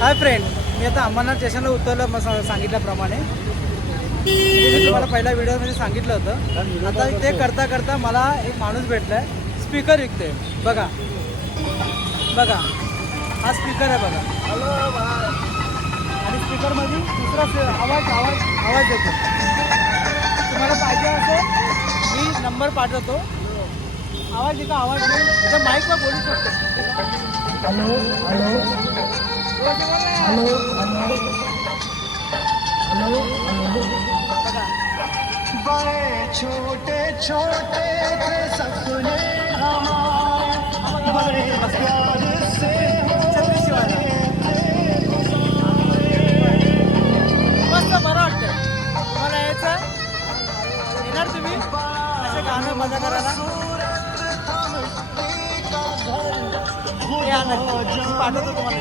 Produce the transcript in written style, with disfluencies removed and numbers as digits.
Hi friend, मी आता अंबरनाथ स्टेशनला उतरलं सांगितल्याप्रमाणे. मी तुम्हाला पहिल्या व्हिडिओमध्ये सांगितलं होतं. आता ते करता करता मला एक माणूस भेटलाय, स्पीकर विकते. बघा बघा, हा स्पीकर आहे बघा. आणि स्पीकरमध्ये दुसरा आवाज येतो. तुम्हाला पाहिजे असेल मी नंबर पाठवतो. आवाज येतो, आवाज येतो, माईकवर बोलू शकतो. हॅलो हॅलो हॅलो हॅलो बड़े छोटे छोटे थे सपने हमारे बड़े प्यार से मस्त बरं वाटतं. तुम्हाला यायचं येणार तुम्ही असं गाणं मजा करायला. या नक्की, मी पाठवतो तुम्हाला.